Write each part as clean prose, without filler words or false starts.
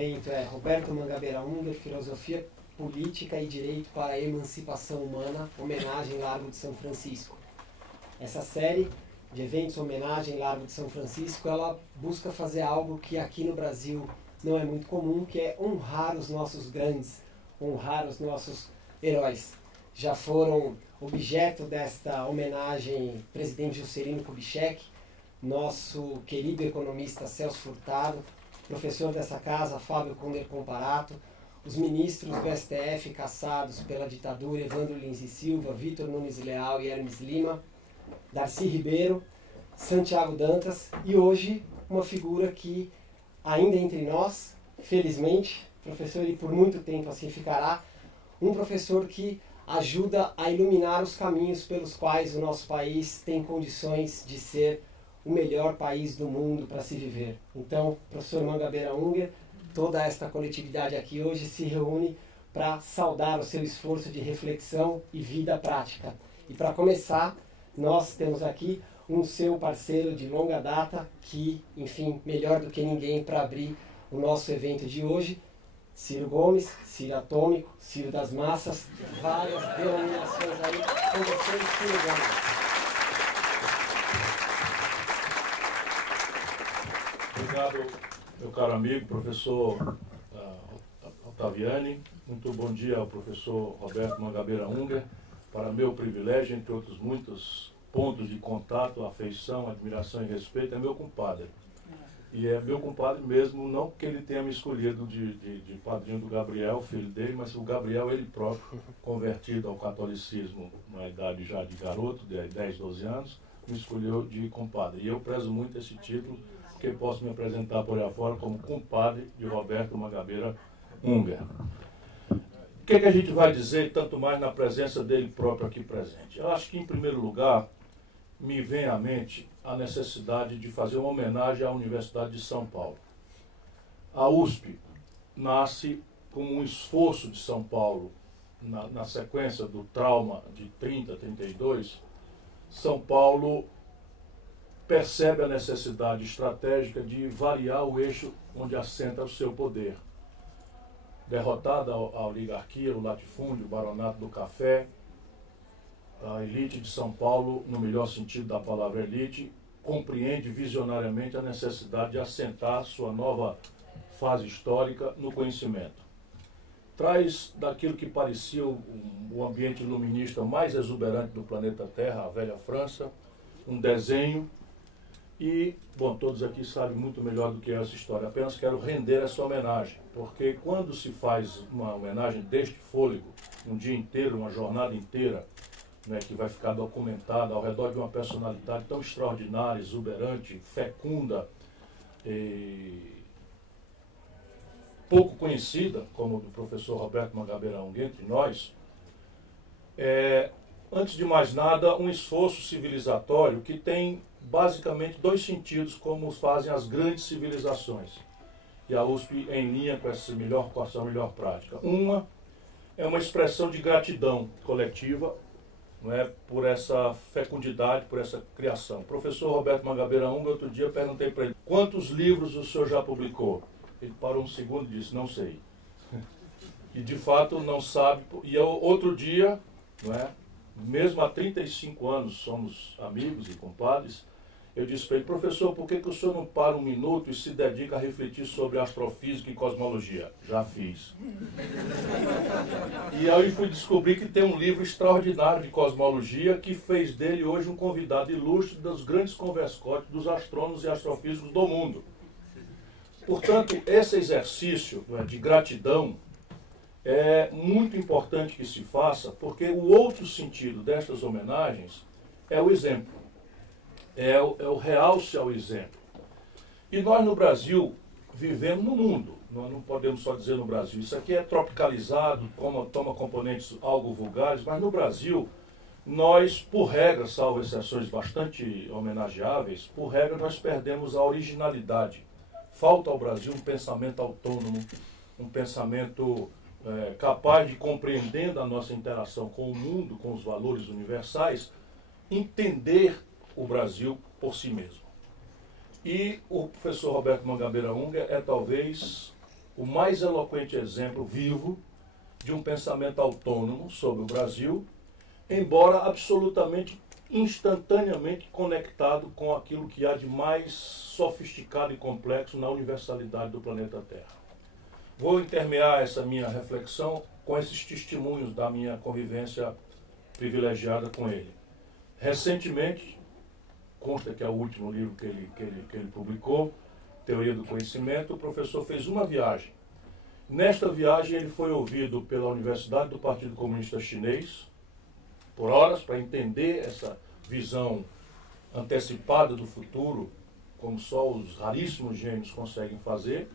evento é Roberto Mangabeira Unger, Filosofia Política e Direito para a Emancipação Humana, homenagem Largo de São Francisco. Essa série de eventos homenagem Largo de São Francisco, ela busca fazer algo que aqui no Brasil não é muito comum, que é honrar os nossos grandes, honrar os nossos heróis. Já foram objeto desta homenagem presidente Juscelino Kubitschek, nosso querido economista Celso Furtado, professor dessa casa Fábio Conder Comparato, os ministros do STF caçados pela ditadura Evandro Lins e Silva, Vitor Nunes Leal e Hermes Lima, Darcy Ribeiro, Santiago Dantas e hoje uma figura que ainda entre nós, felizmente, professor e por muito tempo assim ficará, um professor que ajuda a iluminar os caminhos pelos quais o nosso país tem condições de ser o melhor país do mundo para se viver. Então, professor Mangabeira Unger, toda esta coletividade aqui hoje se reúne para saudar o seu esforço de reflexão e vida prática. E para começar, nós temos aqui um seu parceiro de longa data que, enfim, melhor do que ninguém para abrir o nosso evento de hoje, Ciro Gomes, Ciro Atômico, Ciro das Massas, várias denominações aí com vocês, Ciro Gomes. Obrigado, meu caro amigo, professor Ottaviani. Muito bom dia ao professor Roberto Mangabeira Unger. Para meu privilégio, entre outros muitos pontos de contato, afeição, admiração e respeito, é meu compadre. E é meu compadre mesmo, não porque ele tenha me escolhido de padrinho do Gabriel, filho dele, mas o Gabriel, ele próprio, convertido ao catolicismo na idade já de garoto, de 10, 12 anos, me escolheu de compadre. E eu prezo muito esse título, porque posso me apresentar por aí afora como compadre de Roberto Mangabeira Unger. O que a gente vai dizer, tanto mais na presença dele próprio aqui presente? Eu acho que, em primeiro lugar, me vem à mente a necessidade de fazer uma homenagem à Universidade de São Paulo. A USP nasce como um esforço de São Paulo, na sequência do trauma de 30, 32, São Paulo percebe a necessidade estratégica de variar o eixo onde assenta o seu poder. Derrotada a oligarquia, o latifúndio, o baronato do café, a elite de São Paulo, no melhor sentido da palavra elite, compreende visionariamente a necessidade de assentar sua nova fase histórica no conhecimento. Traz daquilo que parecia o ambiente iluminista mais exuberante do planeta Terra, a velha França, um desenho. E, bom, todos aqui sabem muito melhor do que essa história. Apenas quero render essa homenagem, porque quando se faz uma homenagem deste fôlego, um dia inteiro, uma jornada inteira, né, que vai ficar documentada ao redor de uma personalidade tão extraordinária, exuberante, fecunda, pouco conhecida, como o do professor Roberto Mangabeira Unger entre nós, antes de mais nada, um esforço civilizatório que tem basicamente dois sentidos, como fazem as grandes civilizações. E a USP em linha com essa melhor prática. Uma é uma expressão de gratidão coletiva, não é, por essa fecundidade, por essa criação. O professor Roberto Mangabeira Unger, outro dia, perguntei para ele, quantos livros o senhor já publicou? Ele parou um segundo e disse, não sei. E de fato não sabe. E outro dia, não é, mesmo há 35 anos somos amigos e compadres, eu disse para ele, professor, por que o senhor não para um minuto e se dedica a refletir sobre astrofísica e cosmologia? Já fiz. E aí fui descobrir que tem um livro extraordinário de cosmologia que fez dele hoje um convidado ilustre dos grandes converscotes dos astrônomos e astrofísicos do mundo. Portanto, esse exercício, né, de gratidão é muito importante que se faça, porque o outro sentido destas homenagens é o exemplo. É o realce ao exemplo. E nós no Brasil vivemos no mundo, nós não podemos só dizer no Brasil, isso aqui é tropicalizado, toma componentes algo vulgares, mas no Brasil, nós, por regra, salvo exceções bastante homenageáveis, por regra nós perdemos a originalidade. Falta ao Brasil um pensamento autônomo, um pensamento capaz de, compreendendo a nossa interação com o mundo, com os valores universais, entender o Brasil por si mesmo. E o professor Roberto Mangabeira Unger é talvez o mais eloquente exemplo vivo de um pensamento autônomo sobre o Brasil, embora absolutamente instantaneamente conectado com aquilo que há de mais sofisticado e complexo na universalidade do planeta Terra. Vou intermear essa minha reflexão com esses testemunhos da minha convivência privilegiada com ele. Recentemente, consta que é o último livro que ele publicou, Teoria do Conhecimento, o professor fez uma viagem. Nesta viagem ele foi ouvido pela Universidade do Partido Comunista Chinês, por horas, para entender essa visão antecipada do futuro, como só os raríssimos gênios conseguem fazer,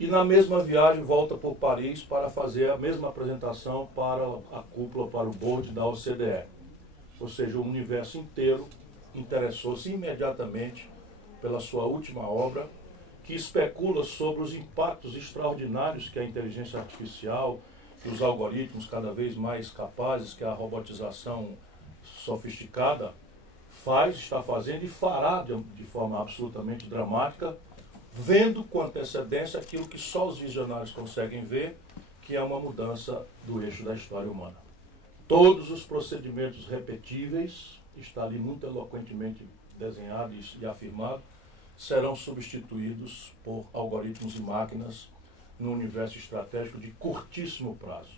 e na mesma viagem volta por Paris para fazer a mesma apresentação para a cúpula, para o board da OCDE. Ou seja, o universo inteiro interessou-se imediatamente pela sua última obra, que especula sobre os impactos extraordinários que a inteligência artificial, que os algoritmos cada vez mais capazes, que a robotização sofisticada está fazendo e fará de forma absolutamente dramática, vendo com antecedência aquilo que só os visionários conseguem ver, que é uma mudança do eixo da história humana. Todos os procedimentos repetíveis, está ali muito eloquentemente desenhado e afirmado, serão substituídos por algoritmos e máquinas no universo estratégico de curtíssimo prazo.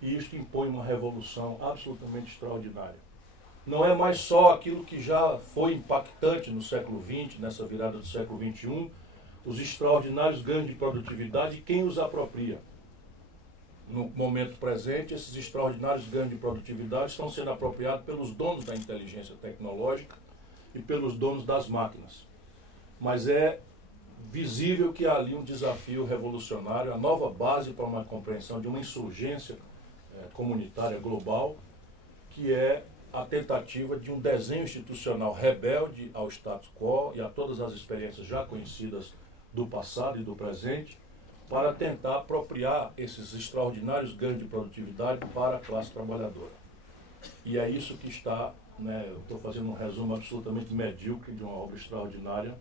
E isto impõe uma revolução absolutamente extraordinária. Não é mais só aquilo que já foi impactante no século XX, nessa virada do século XXI, os extraordinários ganhos de produtividade e quem os apropria. No momento presente, esses extraordinários ganhos de produtividade estão sendo apropriados pelos donos da inteligência tecnológica e pelos donos das máquinas. Mas é visível que há ali um desafio revolucionário, a nova base para uma compreensão de uma insurgência comunitária global, que é a tentativa de um desenho institucional rebelde ao status quo e a todas as experiências já conhecidas do passado e do presente, para tentar apropriar esses extraordinários ganhos de produtividade para a classe trabalhadora. E é isso que está, eu estou fazendo um resumo absolutamente medíocre de uma obra extraordinária,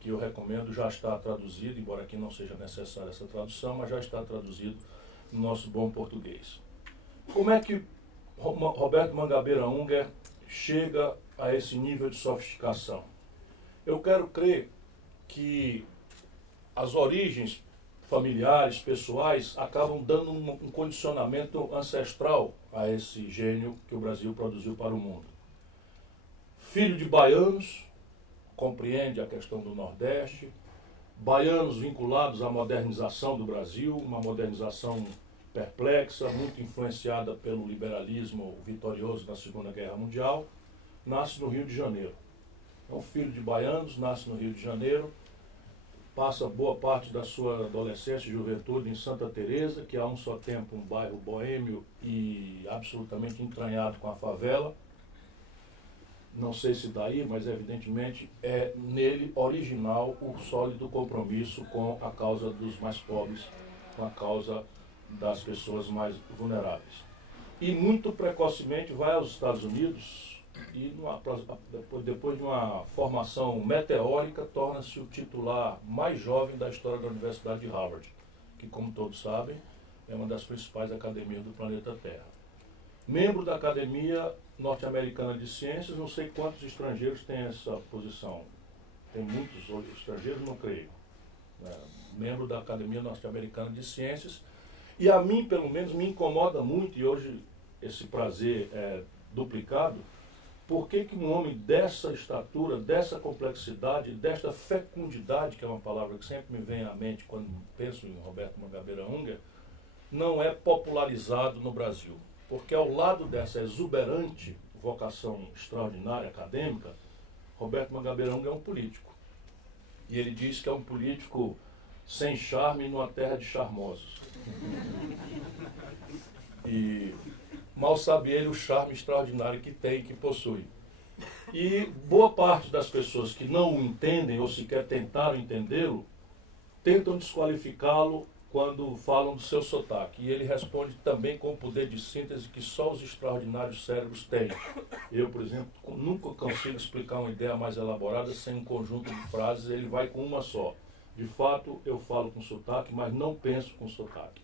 que eu recomendo, já está traduzido, embora aqui não seja necessária essa tradução, mas já está traduzido no nosso bom português. Como é que Roberto Mangabeira Unger chega a esse nível de sofisticação? Eu quero crer que as origens familiares, pessoais, acabam dando um condicionamento ancestral a esse gênio que o Brasil produziu para o mundo. Filho de baianos, compreende a questão do Nordeste, baianos vinculados à modernização do Brasil, uma modernização perplexa, muito influenciada pelo liberalismo vitorioso da Segunda Guerra Mundial, nasce no Rio de Janeiro. É um filho de baianos, nasce no Rio de Janeiro, passa boa parte da sua adolescência e juventude em Santa Teresa, que é a um só tempo um bairro boêmio e absolutamente entranhado com a favela. Não sei se daí, mas evidentemente é nele original o sólido compromisso com a causa dos mais pobres, com a causa das pessoas mais vulneráveis. E muito precocemente vai aos Estados Unidos e depois de uma formação meteórica torna-se o titular mais jovem da história da Universidade de Harvard, que, como todos sabem, é uma das principais academias do planeta Terra. Membro da Academia Norte-Americana de Ciências, não sei quantos estrangeiros têm essa posição. Tem muitos outros estrangeiros, não creio. Membro da Academia Norte-Americana de Ciências. E a mim, pelo menos, me incomoda muito, e hoje esse prazer é duplicado, por que um homem dessa estatura, dessa complexidade, desta fecundidade, que é uma palavra que sempre me vem à mente quando penso em Roberto Mangabeira Unger, não é popularizado no Brasil. Porque ao lado dessa exuberante vocação extraordinária acadêmica, Roberto Mangabeira Unger é um político. E ele diz que é um político sem charme numa terra de charmosos. E mal sabe ele o charme extraordinário que tem e que possui. E boa parte das pessoas que não o entendem ou sequer tentaram entendê-lo, tentam desqualificá-lo quando falam do seu sotaque. E ele responde também com o poder de síntese que só os extraordinários cérebros têm. Eu, por exemplo, nunca consigo explicar uma ideia mais elaborada sem um conjunto de frases, ele vai com uma só. De fato, eu falo com sotaque, mas não penso com sotaque.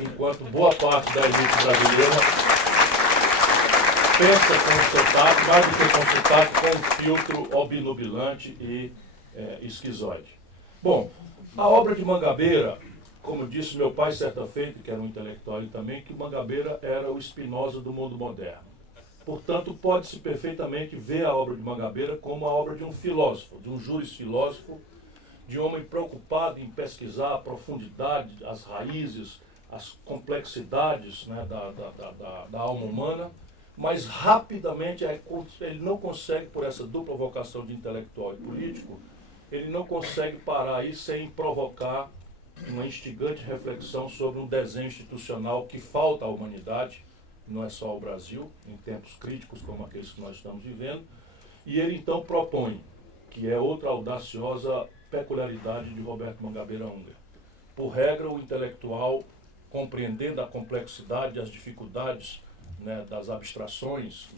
Enquanto boa parte da elite brasileira pensa com sotaque, mais do que com sotaque, com um filtro obnubilante e esquizoide. Bom, a obra de Mangabeira, como disse meu pai certa feita, que era um intelectual também, que Mangabeira era o Spinoza do mundo moderno. Portanto, pode-se perfeitamente ver a obra de Mangabeira como a obra de um filósofo, de um jurisfilósofo, de um homem preocupado em pesquisar a profundidade, as raízes, as complexidades, né, da alma humana, mas rapidamente ele não consegue, por essa dupla vocação de intelectual e político, ele não consegue parar aí sem provocar uma instigante reflexão sobre um desenho institucional que falta à humanidade, não é só ao Brasil, em tempos críticos como aqueles que nós estamos vivendo, e ele então propõe, que é outra audaciosa peculiaridade de Roberto Mangabeira Unger. Por regra, o intelectual, compreendendo a complexidade, as dificuldades, né, das abstrações,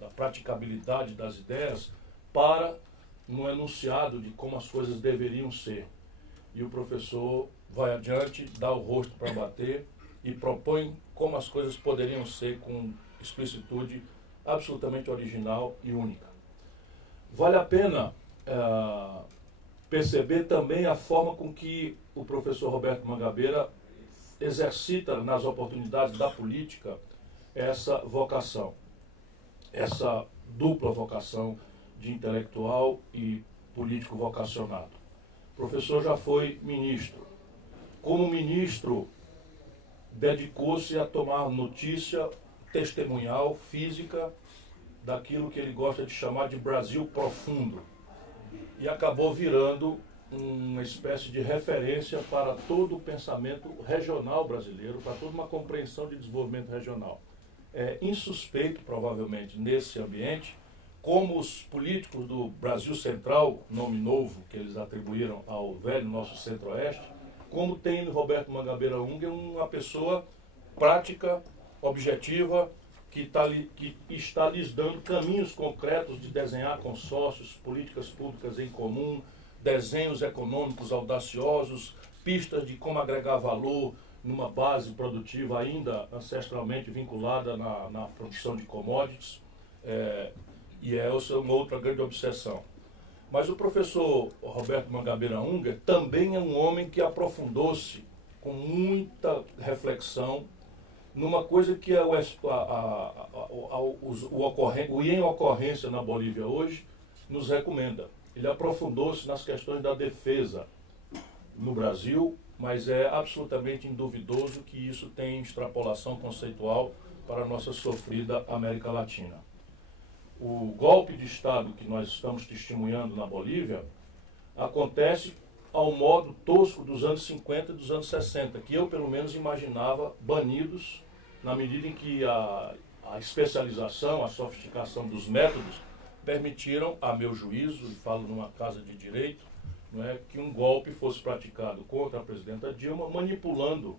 da praticabilidade das ideias, para no enunciado de como as coisas deveriam ser. E o professor vai adiante, dá o rosto para bater e propõe como as coisas poderiam ser com explicitude absolutamente original e única. Vale a pena perceber também a forma com que o professor Roberto Mangabeira exercita nas oportunidades da política essa vocação, essa dupla vocação de intelectual e político vocacionado. O professor já foi ministro. Como ministro, dedicou-se a tomar notícia testemunhal, física, daquilo que ele gosta de chamar de Brasil profundo. E acabou virando uma espécie de referência para todo o pensamento regional brasileiro, para toda uma compreensão de desenvolvimento regional. É insuspeito, provavelmente, nesse ambiente, como os políticos do Brasil Central, nome novo que eles atribuíram ao velho nosso Centro-Oeste, como tem Roberto Mangabeira Unger uma pessoa prática, objetiva, que está lhes dando caminhos concretos de desenhar consórcios, políticas públicas em comum, desenhos econômicos audaciosos, pistas de como agregar valor numa base produtiva ainda ancestralmente vinculada na produção de commodities, e essa é uma outra grande obsessão. Mas o professor Roberto Mangabeira Unger também é um homem que aprofundou-se com muita reflexão numa coisa que o em ocorrência na Bolívia hoje nos recomenda. Ele aprofundou-se nas questões da defesa no Brasil, mas é absolutamente induvidoso que isso tem extrapolação conceitual para a nossa sofrida América Latina. O golpe de Estado que nós estamos testemunhando na Bolívia acontece ao modo tosco dos anos 50 e dos anos 60, que eu, pelo menos, imaginava banidos na medida em que a especialização, a sofisticação dos métodos permitiram, a meu juízo, e falo numa casa de direito, não é, que um golpe fosse praticado contra a presidenta Dilma, manipulando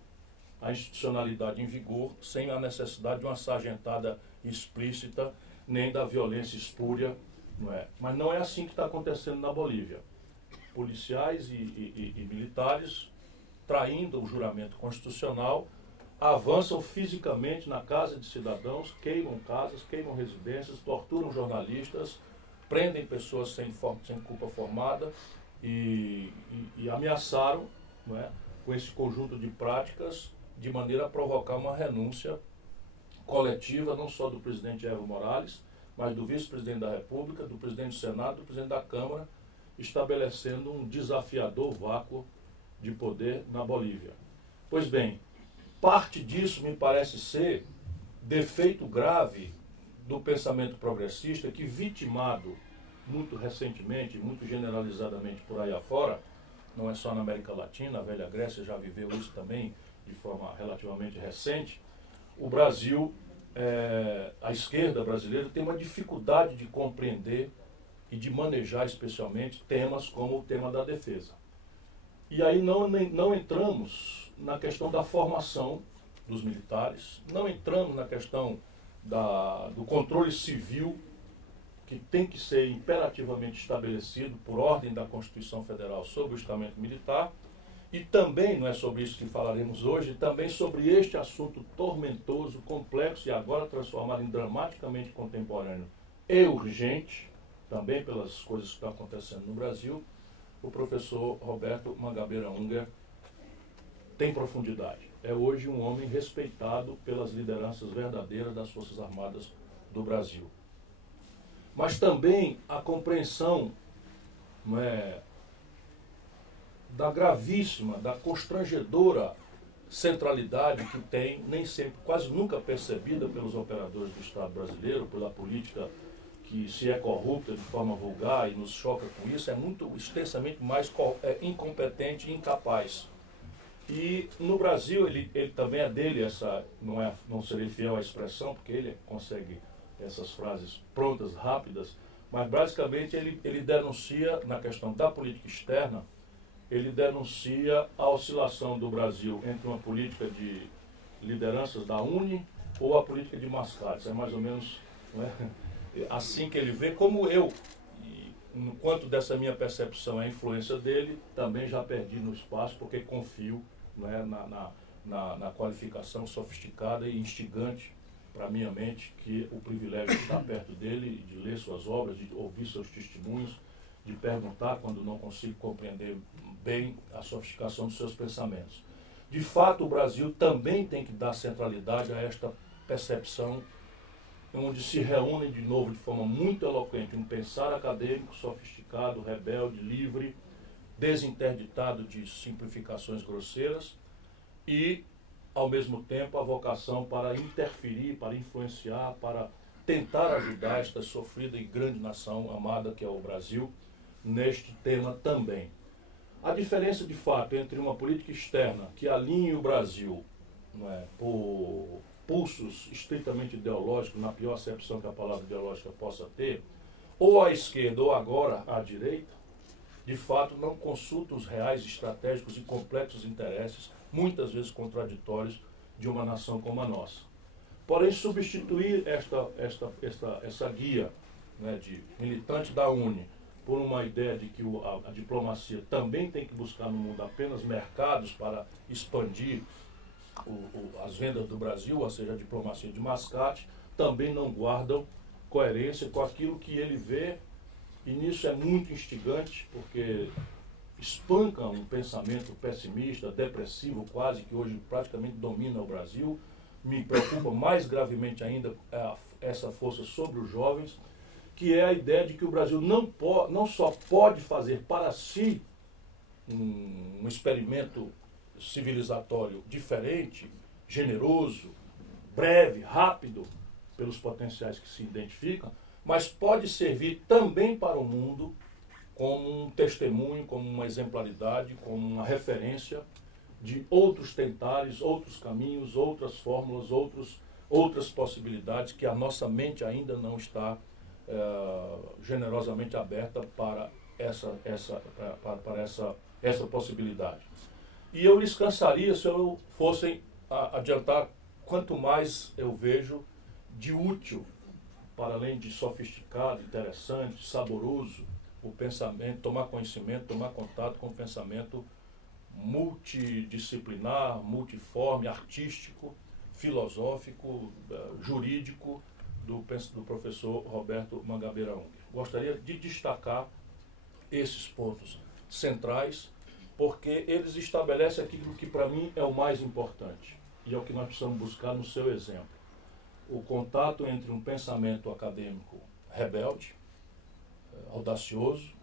a institucionalidade em vigor, sem a necessidade de uma sargentada explícita, nem da violência espúria. Não é? Mas não é assim que está acontecendo na Bolívia. Policiais e militares, traindo o juramento constitucional, avançam fisicamente na casa de cidadãos, queimam casas, queimam residências, torturam jornalistas, prendem pessoas sem culpa formada e ameaçaram, não é, com esse conjunto de práticas de maneira a provocar uma renúncia coletiva, não só do presidente Evo Morales, mas do vice-presidente da República, do presidente do Senado, do presidente da Câmara, estabelecendo um desafiador vácuo de poder na Bolívia. Pois bem, parte disso me parece ser defeito grave do pensamento progressista que, vitimado muito recentemente, muito generalizadamente por aí afora, não é só na América Latina, a velha Grécia já viveu isso também de forma relativamente recente, o Brasil, a esquerda brasileira tem uma dificuldade de compreender e de manejar especialmente temas como o tema da defesa. E aí não entramos na questão da formação dos militares, não entramos na questão do controle civil que tem que ser imperativamente estabelecido por ordem da Constituição Federal sobre o estamento militar, e também, não é sobre isso que falaremos hoje, também sobre este assunto tormentoso, complexo e agora transformado em dramaticamente contemporâneo e urgente, também pelas coisas que estão acontecendo no Brasil, o professor Roberto Mangabeira Unger tem profundidade. É hoje um homem respeitado pelas lideranças verdadeiras das Forças Armadas do Brasil. Mas também a compreensão, não é, da gravíssima, da constrangedora centralidade que tem, nem sempre, quase nunca percebida pelos operadores do Estado brasileiro, pela política que se é corrupta de forma vulgar e nos choca com isso, é muito extensamente mais incompetente e incapaz. E no Brasil, ele também é dele, não serei fiel à expressão, porque ele consegue essas frases prontas, rápidas, mas basicamente ele denuncia, na questão da política externa, ele denuncia a oscilação do Brasil entre uma política de lideranças da UNE ou a política de mascates. É mais ou menos, não é, assim que ele vê, como eu, e no quanto dessa minha percepção é a influência dele, também já perdi no espaço, porque confio, não é, na qualificação sofisticada e instigante para a minha mente, que o privilégio de estar perto dele, de ler suas obras, de ouvir seus testemunhos, de perguntar quando não consigo compreender bem a sofisticação dos seus pensamentos. De fato, o Brasil também tem que dar centralidade a esta percepção, onde se reúnem de novo de forma muito eloquente um pensar acadêmico, sofisticado, rebelde, livre, desinterditado de simplificações grosseiras e, ao mesmo tempo, a vocação para interferir, para influenciar, para tentar ajudar esta sofrida e grande nação amada que é o Brasil, neste tema também. A diferença, de fato, entre uma política externa que alinhe o Brasil, não é, por pulsos estritamente ideológicos, na pior acepção que a palavra ideológica possa ter, ou à esquerda ou agora à direita, de fato não consulta os reais estratégicos e complexos interesses, muitas vezes contraditórios, de uma nação como a nossa. Porém, substituir essa guia, né, de militante da UNE por uma ideia de que a diplomacia também tem que buscar no mundo apenas mercados para expandir as vendas do Brasil, ou seja, a diplomacia de mascate, também não guardam coerência com aquilo que ele vê, e nisso é muito instigante, porque espanca um pensamento pessimista, depressivo quase, que hoje praticamente domina o Brasil. Me preocupa mais gravemente ainda essa força sobre os jovens, que é a ideia de que o Brasil não só pode fazer para si um experimento civilizatório diferente, generoso, breve, rápido, pelos potenciais que se identificam, mas pode servir também para o mundo como um testemunho, como uma exemplaridade, como uma referência de outros tentares, outros caminhos, outras fórmulas, outras possibilidades que a nossa mente ainda não está generosamente aberta para essa possibilidade. E eu lhes cansaria se eu fosse adiantar quanto mais eu vejo de útil, para além de sofisticado, interessante, saboroso, o pensamento, tomar conhecimento, tomar contato com o pensamento multidisciplinar, multiforme, artístico, filosófico, jurídico do professor Roberto Mangabeira Unger. Gostaria de destacar esses pontos centrais, porque eles estabelecem aquilo que para mim é o mais importante, e é o que nós precisamos buscar no seu exemplo. O contato entre um pensamento acadêmico rebelde, audacioso,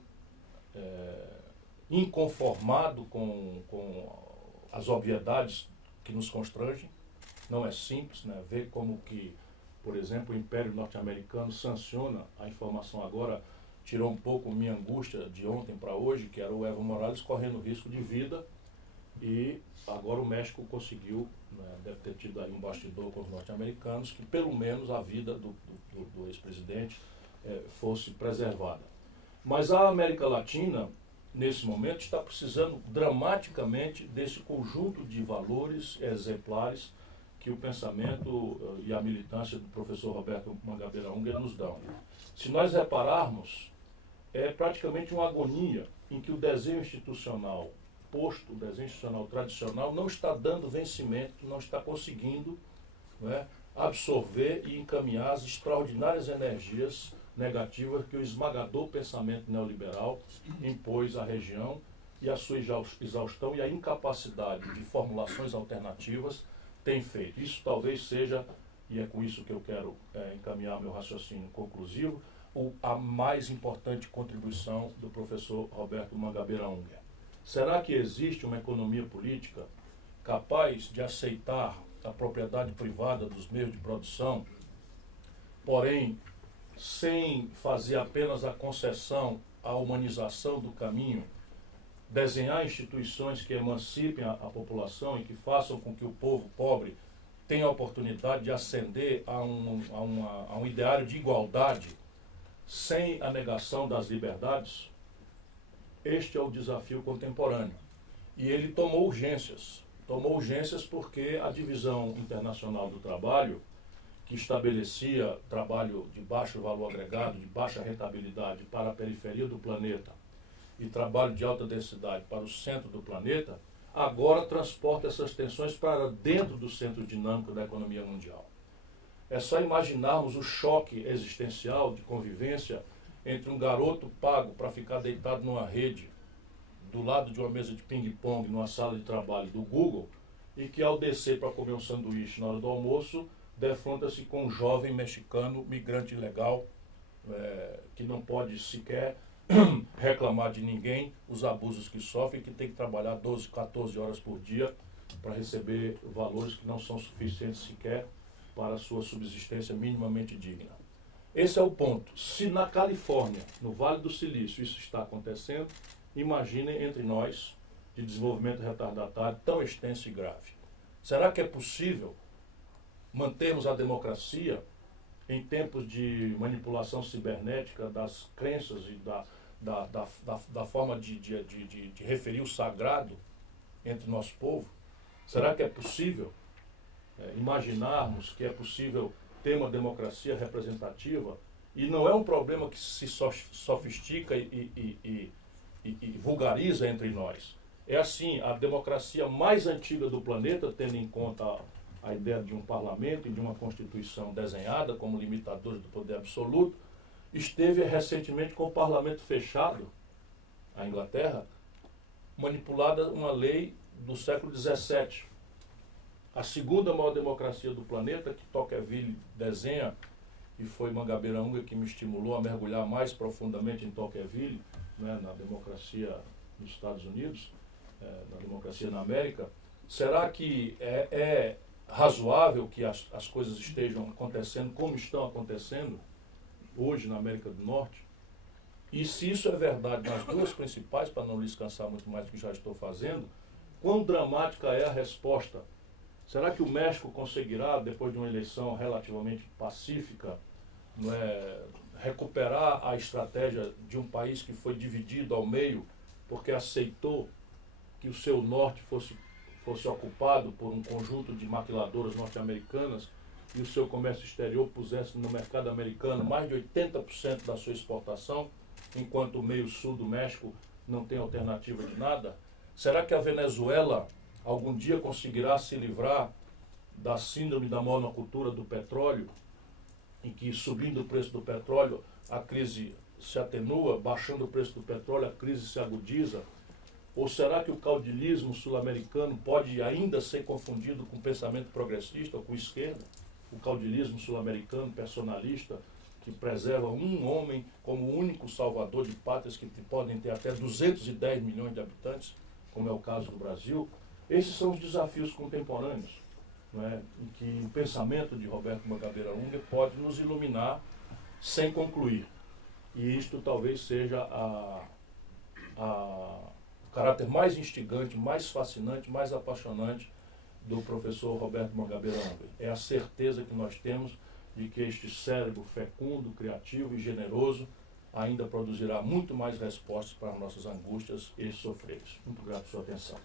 inconformado com as obviedades que nos constrangem. Não é simples, né? Ver como que, por exemplo, o Império Norte-Americano sanciona a informação agora, tirou um pouco minha angústia de ontem para hoje, que era o Evo Morales correndo risco de vida, e agora o México conseguiu, né, deve ter tido aí um bastidor com os norte-americanos, que pelo menos a vida do ex-presidente fosse preservada. Mas a América Latina, nesse momento, está precisando dramaticamente desse conjunto de valores exemplares que o pensamento e a militância do professor Roberto Mangabeira Unger nos dão. Se nós repararmos, é praticamente uma agonia em que o desenho institucional posto, o desenho institucional tradicional, não está dando vencimento, não está conseguindo, não é, absorver e encaminhar as extraordinárias energias negativas que o esmagador pensamento neoliberal impôs à região, e a sua exaustão e a incapacidade de formulações alternativas tem feito. Isso talvez seja, e é com isso que eu quero encaminhar meu raciocínio conclusivo, a mais importante contribuição do professor Roberto Mangabeira Unger. Será que existe uma economia política capaz de aceitar a propriedade privada dos meios de produção, porém sem fazer apenas a concessão à humanização do caminho, desenhar instituições que emancipem a população e que façam com que o povo pobre tenha a oportunidade de ascender a um ideário de igualdade sem a negação das liberdades? Este é o desafio contemporâneo. E ele tomou urgências. Tomou urgências porque a divisão internacional do trabalho, que estabelecia trabalho de baixo valor agregado, de baixa rentabilidade para a periferia do planeta, e trabalho de alta densidade para o centro do planeta, agora transporta essas tensões para dentro do centro dinâmico da economia mundial. É só imaginarmos o choque existencial de convivência entre um garoto pago para ficar deitado numa rede do lado de uma mesa de ping-pong numa sala de trabalho do Google e que, ao descer para comer um sanduíche na hora do almoço, defronta-se com um jovem mexicano, migrante ilegal, que não pode sequer reclamar de ninguém os abusos que sofre, que tem que trabalhar 12, 14 horas por dia para receber valores que não são suficientes sequer para a sua subsistência minimamente digna. Esse é o ponto. Se na Califórnia, no Vale do Silício, isso está acontecendo, imaginem entre nós, de desenvolvimento retardatário tão extenso e grave. Será que é possível mantermos a democracia em tempos de manipulação cibernética das crenças e da forma de referir o sagrado entre nosso povo? Será que é possível imaginarmos que é possível ter uma democracia representativa? E não é um problema que se sofistica e vulgariza entre nós. É assim, a democracia mais antiga do planeta, tendo em conta a ideia de um parlamento e de uma constituição desenhada como limitadores do poder absoluto, esteve recentemente com o parlamento fechado, a Inglaterra, manipulada uma lei do século XVII. A segunda maior democracia do planeta, que Tocqueville desenha, e foi Mangabeira Unger que me estimulou a mergulhar mais profundamente em Tocqueville, né, na democracia nos Estados Unidos, na democracia na América. Será que é razoável que as coisas estejam acontecendo como estão acontecendo hoje na América do Norte? E se isso é verdade nas duas principais, para não lhes cansar muito mais do que já estou fazendo, quão dramática é a resposta? Será que o México conseguirá, depois de uma eleição relativamente pacífica, recuperar a estratégia de um país que foi dividido ao meio porque aceitou que o seu norte fosse ocupado por um conjunto de maquiladoras norte-americanas e o seu comércio exterior pusesse no mercado americano mais de 80% da sua exportação, enquanto o meio sul do México não tem alternativa de nada? Será que a Venezuela algum dia conseguirá se livrar da síndrome da monocultura do petróleo, em que, subindo o preço do petróleo, a crise se atenua, baixando o preço do petróleo, a crise se agudiza? Ou será que o caudilismo sul-americano pode ainda ser confundido com pensamento progressista ou com esquerda? O caudilismo sul-americano personalista, que preserva um homem como o único salvador de pátrias que podem ter até 210 milhões de habitantes, como é o caso do Brasil. Esses são os desafios contemporâneos, não é? Em que o pensamento de Roberto Mangabeira Unger pode nos iluminar sem concluir. E isto talvez seja o caráter mais instigante, mais fascinante, mais apaixonante do professor Roberto Mangabeira Unger. É a certeza que nós temos de que este cérebro fecundo, criativo e generoso ainda produzirá muito mais respostas para as nossas angústias e sofreres. Muito grato pela sua atenção.